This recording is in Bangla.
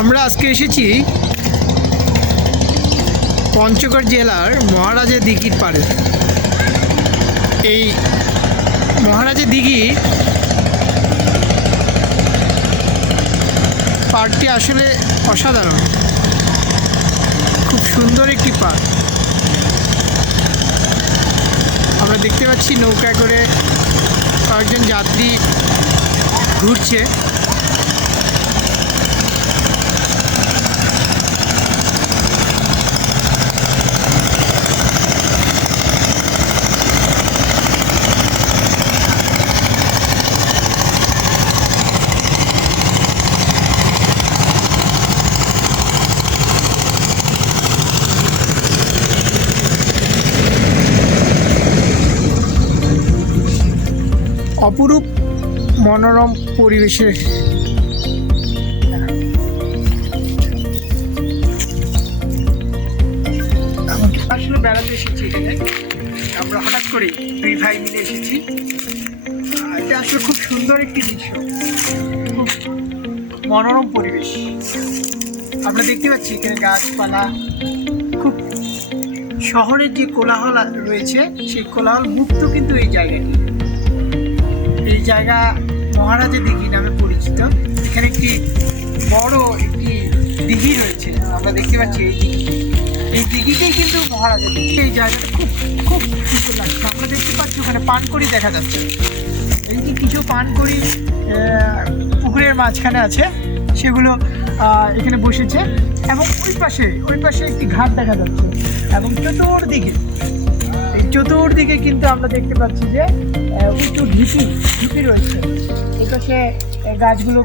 আমরা আজকে এসেছি পঞ্চগড় জেলার মহারাজা দিঘির পাড়ে। এই মহারাজা দিঘি পাড়টি আসলে অসাধারণ, খুব সুন্দর একটি পাড়। আমরা দেখতে পাচ্ছি নৌকায় করে কয়েকজন যাত্রী ঘুরছে। অপরূপ মনোরম পরিবেশে আসলে বেড়াতে এসেছি এখানে। আমরা হঠাৎ করে দুই ভাই মিলে এসেছি। এটা আসলে খুব সুন্দর একটি দৃশ্য, খুব মনোরম পরিবেশ। আমরা দেখতে পাচ্ছি এখানে গাছপালা, খুব শহরের যে কোলাহল রয়েছে সেই কোলাহল মুক্ত কিন্তু এই জায়গাটি। এই জায়গা মহারাজা দিঘি নামে পরিচিত। এখানে একটি বড় একটি দিঘি রয়েছে, আমরা দেখতে পাচ্ছি এই দিঘিতেই কিন্তু মহারাজা দিঘি। এই জায়গাটা খুব খুব সুন্দর লাগছে। আমরা দেখতে পাচ্ছি ওখানে পানকড়ি দেখা যাচ্ছে। এই যে কিছু পানকড়ি পুকুরের মাঝখানে আছে, সেগুলো এখানে বসেছে। এবং ওই পাশে একটি ঘাট দেখা যাচ্ছে। এবং চতুর্দিকে কিন্তু আমরা দেখতে পাচ্ছি যে উঁচু ঢিপি রয়েছে। এই পাশে গাছগুলো